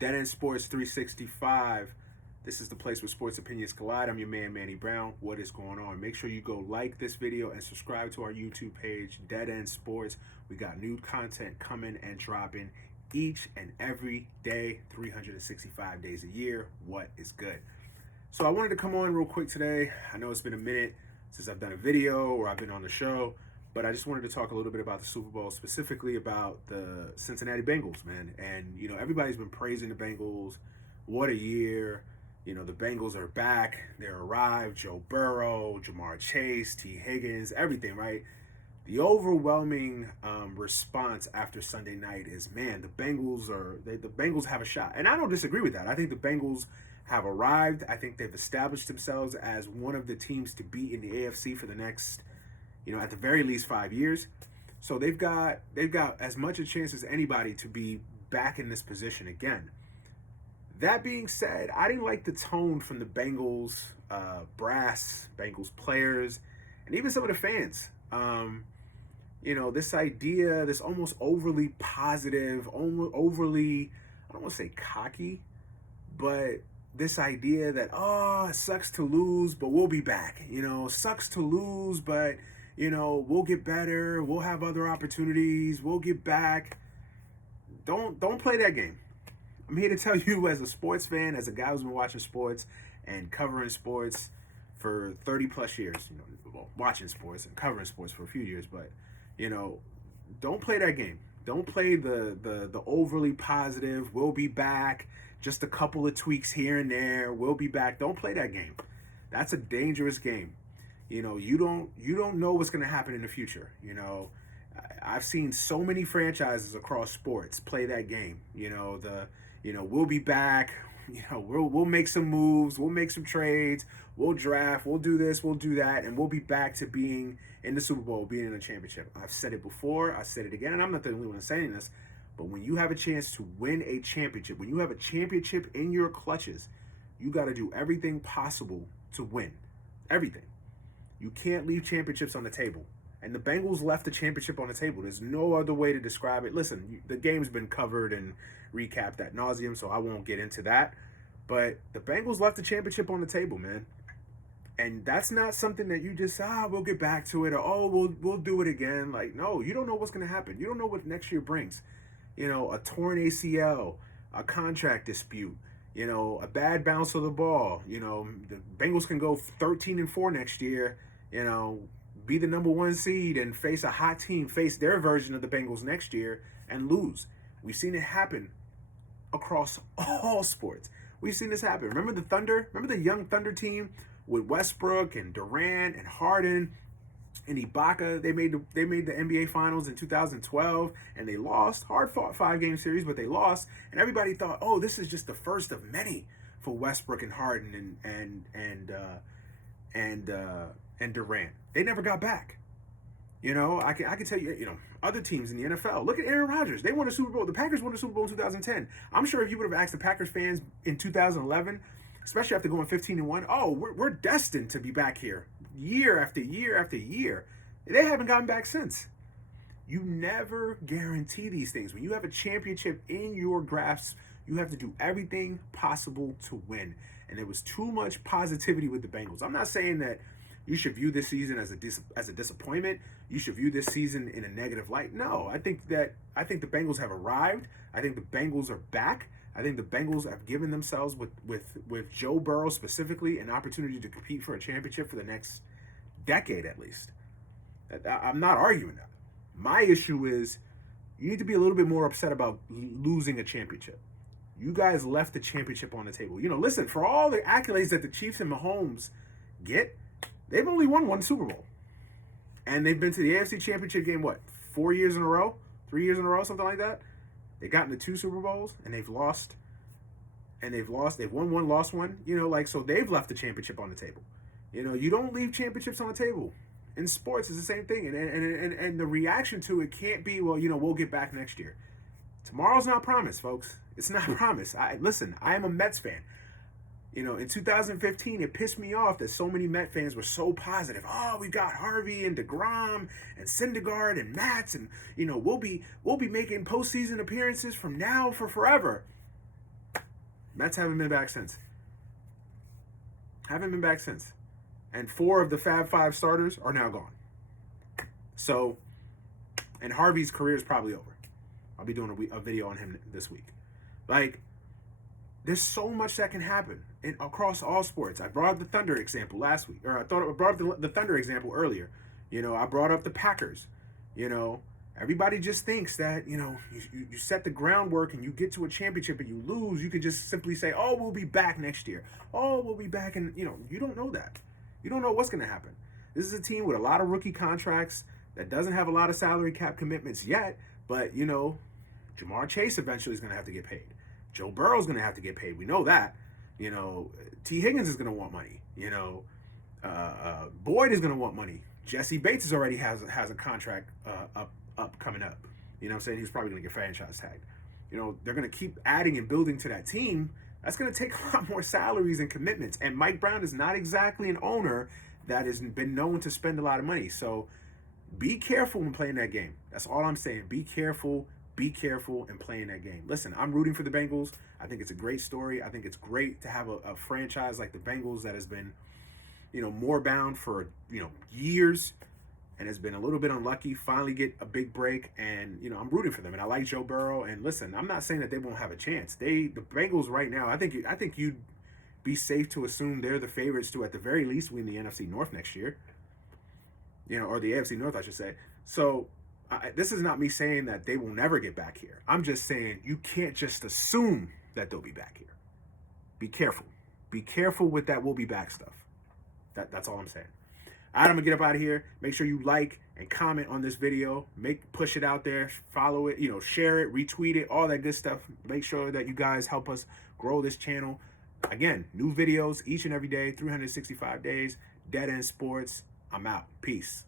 Dead End Sports 365. This is the place where sports opinions collide. I'm your man, Manny Brown. What is going on? Make sure you go like this video and subscribe to our YouTube page, Dead End Sports. We got new content coming and dropping each and every day, 365 days a year. What is good? So I wanted to come on real quick today. I know it's been a minute since I've done a video or I've been on the show, but I just wanted to talk a little bit about the Super Bowl, specifically about the Cincinnati Bengals, man. And, everybody's been praising the Bengals. What a year. The Bengals are back. They're arrived. Joe Burrow, Jamar Chase, T. Higgins, everything, right? The overwhelming response after Sunday night is, man, the Bengals have a shot. And I don't disagree with that. I think the Bengals have arrived. I think they've established themselves as one of the teams to beat in the AFC for the next, at the very least 5 years. So they've got as much a chance as anybody to be back in this position again. That being said, I didn't like the tone from the Bengals brass, Bengals players, and even some of the fans. This idea, this almost overly positive, overly, I don't want to say cocky, but this idea that, it sucks to lose, but we'll be back. Sucks to lose, but, we'll get better. We'll have other opportunities. We'll get back. Don't play that game. I'm here to tell you, as a sports fan, as a guy who's been watching sports and covering sports for 30 plus years, watching sports and covering sports for a few years, but, don't play that game. Don't play the overly positive, we'll be back, just a couple of tweaks here and there, we'll be back. Don't play that game. That's a dangerous game. You don't know what's going to happen in the future. I've seen so many franchises across sports play that game. We'll be back. We'll make some moves. We'll make some trades. We'll draft. We'll do this. We'll do that, and we'll be back to being in the Super Bowl, being in a championship. I've said it before. I said it again, and I'm not the only one saying this. But when you have a chance to win a championship, when you have a championship in your clutches, you got to do everything possible to win. Everything. You can't leave championships on the table. And the Bengals left the championship on the table. There's no other way to describe it. Listen, the game's been covered and recapped ad nauseum, so I won't get into that. But the Bengals left the championship on the table, man. And that's not something that you just, we'll get back to it, or, we'll do it again. Like, no, you don't know what's going to happen. You don't know what next year brings. A torn ACL, a contract dispute, a bad bounce of the ball. The Bengals can go 13-4 next year, be the number one seed and face a hot team, face their version of the Bengals next year and lose. We've seen it happen across all sports. We've seen this happen. Remember the Thunder? Remember the young Thunder team with Westbrook and Durant and Harden and Ibaka? They made the NBA Finals in 2012 and they lost. Hard fought 5-game series, but they lost. And everybody thought, this is just the first of many for Westbrook and Harden and Durant. They never got back. I can tell you, other teams in the NFL. Look at Aaron Rodgers. They won a Super Bowl. The Packers won a Super Bowl in 2010. I'm sure if you would have asked the Packers fans in 2011, especially after going 15-1, we're destined to be back here year after year after year. They haven't gotten back since. You never guarantee these things. When you have a championship in your grasp, you have to do everything possible to win. And there was too much positivity with the Bengals. I'm not saying that you should view this season as a disappointment. You should view this season in a negative light. No, I think the Bengals have arrived. I think the Bengals are back. I think the Bengals have given themselves, with Joe Burrow specifically, an opportunity to compete for a championship for the next decade at least. I'm not arguing that. My issue is you need to be a little bit more upset about losing a championship. You guys left the championship on the table. Listen, for all the accolades that the Chiefs and Mahomes get, they've only won one Super Bowl. And they've been to the AFC Championship game, 4 years in a row? 3 years in a row, something like that? They got into 2 Super Bowls, and they've lost. They've won one, lost one. So they've left the championship on the table. You don't leave championships on the table. In sports, it's the same thing. And the reaction to it can't be, we'll get back next year. Tomorrow's not promised, folks. It's not promised. Listen, I am a Mets fan. In 2015, it pissed me off that so many Met fans were so positive. We got Harvey and DeGrom and Syndergaard and Matz, and we'll be making postseason appearances from now for forever. Mets haven't been back since. Haven't been back since. And 4 of the Fab 5 starters are now gone. So, and Harvey's career is probably over. I'll be doing a video on him this week. Like, there's so much that can happen across all sports. I brought up the Thunder example last week, or I brought up the Thunder example earlier. You know, I brought up the Packers. You know, everybody just thinks that, you know, you set the groundwork and you get to a championship and you lose, you can just simply say, oh, we'll be back next year. Oh, we'll be back. And, you know, you don't know that. You don't know what's going to happen. This is a team with a lot of rookie contracts that doesn't have a lot of salary cap commitments yet. But, you know, Jamar Chase eventually is going to have to get paid. Joe Burrow's going to have to get paid. We know that. You know, T. Higgins is going to want money. You know, Boyd is going to want money. Jesse Bates already has a contract up coming up. You know what I'm saying? He's probably going to get franchise tagged. You know, they're going to keep adding and building to that team. That's going to take a lot more salaries and commitments. And Mike Brown is not exactly an owner that has been known to spend a lot of money. So be careful when playing that game. That's all I'm saying. Be careful in playing that game. Listen, I'm rooting for the Bengals. I think it's a great story. I think it's great to have a franchise like the Bengals that has been, you know, more bound for, you know, years and has been a little bit unlucky, finally get a big break. And, you know, I'm rooting for them. And I like Joe Burrow. And listen, I'm not saying that they won't have a chance. The Bengals right now, I think you'd be safe to assume they're the favorites to, at the very least, win the NFC North next year. You know, or the AFC North, I should say. So this is not me saying that they will never get back here. I'm just saying you can't just assume that they'll be back here. Be careful. Be careful with that we'll be back stuff. That's all I'm saying. All right, I'm going to get up out of here. Make sure you like and comment on this video. Push it out there. Follow it. You know, share it, retweet it, all that good stuff. Make sure that you guys help us grow this channel. Again, new videos each and every day, 365 days. Dead End Sports. I'm out. Peace.